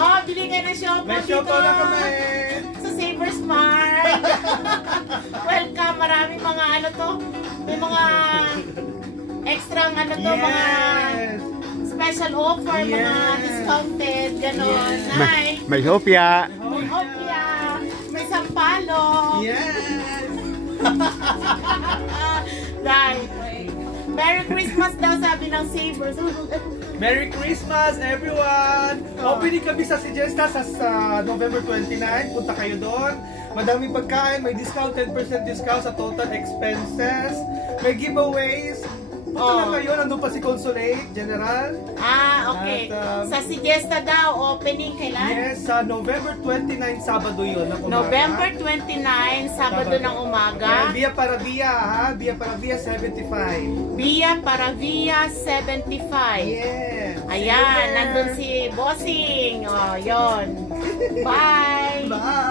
Oh, bili kayo ng Siopaw May dito. Siopaw na kami. Sa Saver Smart. Welcome. Maraming mga ano to. May mga extra ano to. Yes. Mga special offer. Yes. Mga discounted. Ganon. Yes. Nice. May hopya. May opya. May sampalok. Yes! Dahil. Merry Christmas daw sabi ng Savers. Merry Christmas, everyone! Opening kami sa Sigesta sa November 29. Punta kayo doon. Madaming pagkain, may discount, 10% discount sa total expenses. May giveaways. Punta na kayo, nandun pa si Consulate General. Ah, okay. At, Sa Sigesta daw, opening kailan? Yes, sa November 29, Sabado yun. November 29, Sabado ng umaga. Via Paravia, ha? Via Paravia 75. Via Paravia 75. Yes. Ayan, nandun si Bossing. Oh, yon. Bye! Bye!